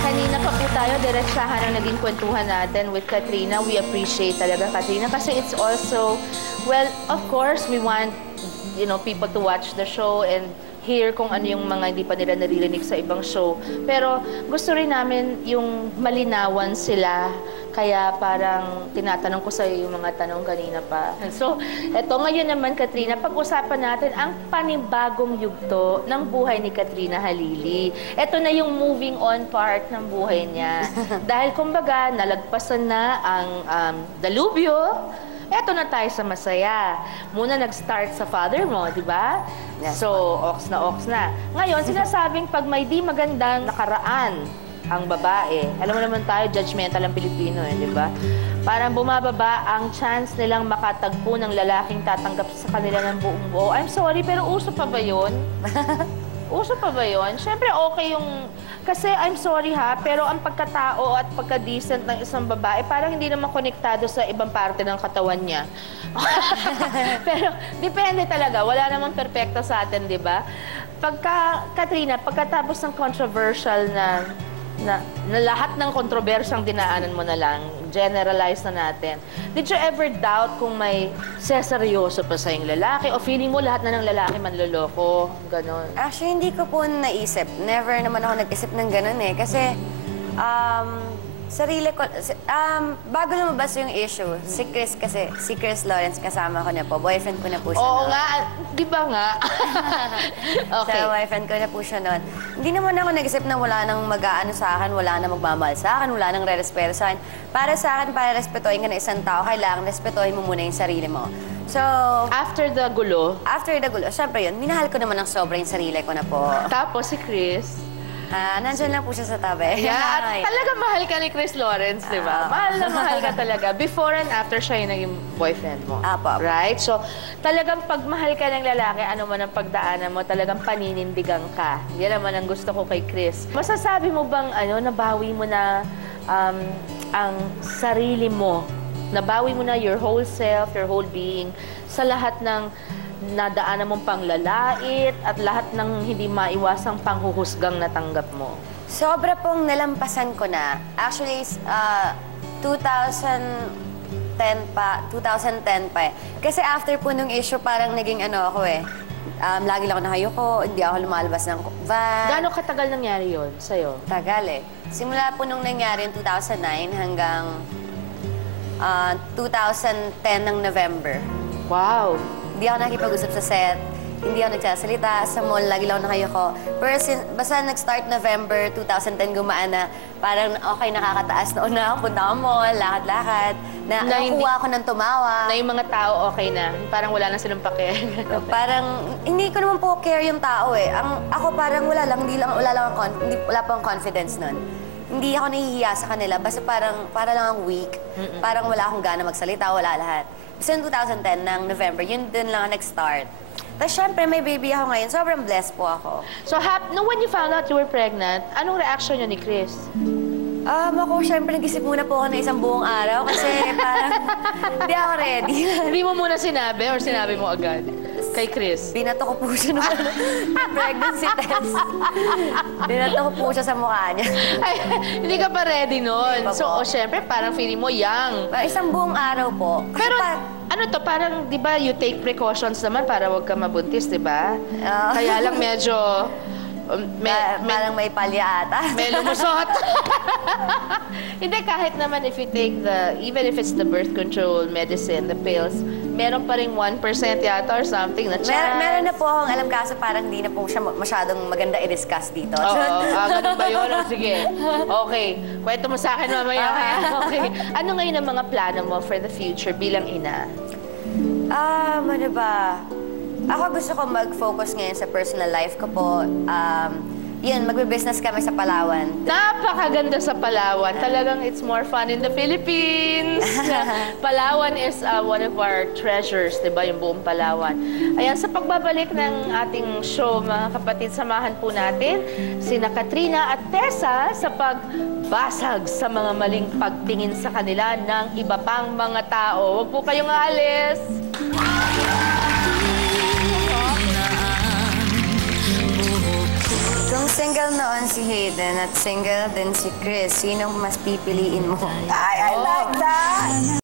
Kanina pa po tayo, diretsahan ang naging kwentuhan natin with Katrina. We appreciate talaga, Katrina, kasi it's also, well, of course, we want, you know, people to watch the show and hear kung ano yung mga hindi pa nila naririnig sa ibang show. Pero gusto rin namin yung malinawan sila. Kaya parang tinatanong ko sa yung mga tanong kanina pa. So, eto ngayon naman, Katrina, pag-usapan natin ang panibagong yugto ng buhay ni Katrina Halili. Eto na yung moving on part ng buhay niya. Dahil kumbaga, nalagpasan na ang dalubyo. Eto na tayo sa masaya. Muna nag-start sa father mo, di ba? Yes, so, ox na. Ngayon, sinasabing pag may di magandang nakaraan ang babae, alam mo naman tayo, judgmental ang Pilipino, di ba? Parang bumababa ang chance nilang makatagpo ng lalaking tatanggap sa kanila ng buong buo. I'm sorry, pero uso pa ba yun? Uso pa ba yun? Siyempre, okay yung... Kasi, I'm sorry ha, pero ang pagkatao at pagka-decent ng isang babae, parang hindi naman konektado sa ibang parte ng katawan niya. Pero, depende talaga. Wala namang perfecto sa atin, di ba? Katrina, pagkatapos ng controversial na lahat ng kontrobersyang dinaanan mo na lang, generalize na natin. Did you ever doubt kung may seseryoso pa sa yung lalaki o feeling mo lahat na ng lalaki manloloko? Ganon. Actually, hindi ko po naisip. Never naman ako nag-isip ng ganon eh. Kasi, sarili ko, bago lumabas yung issue, si Chris Lawrence, kasama ko na po. Boyfriend ko na po siya. Oo nga, di ba nga? Okay. So, boyfriend ko na po siya noon. Hindi naman ako nag-isip na wala nang mag-aano sa akin, wala nang magmamahal sa akin, wala nang re-respeto sa akin. Para sa akin, para respetuhin ka ng isang tao, kailangan respetuhin mo muna yung sarili mo. So, After the gulo, syempre yun, minahal ko naman ng sobra yung sarili ko na po. tapos si Chris. Nandyan lang po siya sa tabi. Yeah, at talaga mahal ka ni Chris Lawrence, di ba? Mahal na mahal ka talaga. Before and after siya yung naging boyfriend mo. Apo. Right? So, talagang pag mahal ka ng lalaki, ano man ang pagdaanan mo, talagang paninindigan ka. Yan naman ang gusto ko kay Chris. Masasabi mo bang, nabawi mo na ang sarili mo? Nabawi mo na your whole self, your whole being, sa lahat ng nadaanan mong panglalait at lahat ng hindi maiwasang panghuhusgang natanggap mo? Sobra pong nalampasan ko na. Actually, 2010 pa eh. Kasi after po nung issue, parang naging ako eh. Lagi lang ako nakayuko, hindi ako lumalabas ng van. Gaano katagal nangyari yun sa'yo? Tagal eh. Simula po nung nangyari in 2009 hanggang 2010 ng November. Wow! Hindi ako nakikipag-usap sa set, hindi ako nagsasalita, sa mall, lagi lang ako nakayuko. Pero basta nag-start November 2010, gumaan na, parang okay, nakakataas na una ako, punta ako mall, lakad-lakad, nakuha ako ng tumawa. Na yung mga tao okay na? Parang wala na silang pake? Parang, hindi ko naman po care yung tao eh. Ako parang wala pa akong confidence nun. Hindi ako nahihiya sa kanila, basta para lang ang weak. Parang wala akong gana magsalita, wala lahat. So, in 2010, ng November, yun din lang nag-start. Tapos, syempre, may baby ako ngayon. Sobrang blessed po ako. So, when you found out you were pregnant, anong reaction niyo ni Chris? Ako, syempre, nag-isip muna po ako ng isang buong araw kasi parang hindi ako ready. Hindi mo muna sinabi or sinabi mo agad? Kay Chris? Binato ko po siya ng pregnancy test. Binato ko po siya sa mukha niya. Ay, hindi ka pa ready nun. Hindi pa So, po. syempre, parang feeling mo young. Isang buong araw po. Kasi Pero, ano to, parang, di ba, you take precautions naman para wag ka mabuntis, di ba? Kaya lang medyo... parang may palya ata. May lumusot. Hindi, kahit naman if you take even if it's the birth control medicine, the pills, meron pa rin 1% yata or something na chance. Meron na po akong alam, kaso parang hindi na po siya masyadong maganda i-discuss dito. Oo, ganun ba yun? Sige. Okay. Kwento mo sa akin mamaya. Okay. Ano ngayon ang mga plano mo for the future bilang ina? Ano ba? Ako gusto ko mag-focus ngayon sa personal life ko po. Yun, magbe-business kami sa Palawan. Napakaganda sa Palawan. Talagang it's more fun in the Philippines. Palawan is one of our treasures, di ba? Yung buong Palawan. Ayan, sa pagbabalik ng ating show, mga kapatid, samahan po natin sina Katrina at Tessa sa pagbasag sa mga maling pagtingin sa kanila ng iba pang mga tao. Huwag po kayong aalis. single noon si Hayden at single din si Chris, sino mas pipiliin mo? Ay, I like that!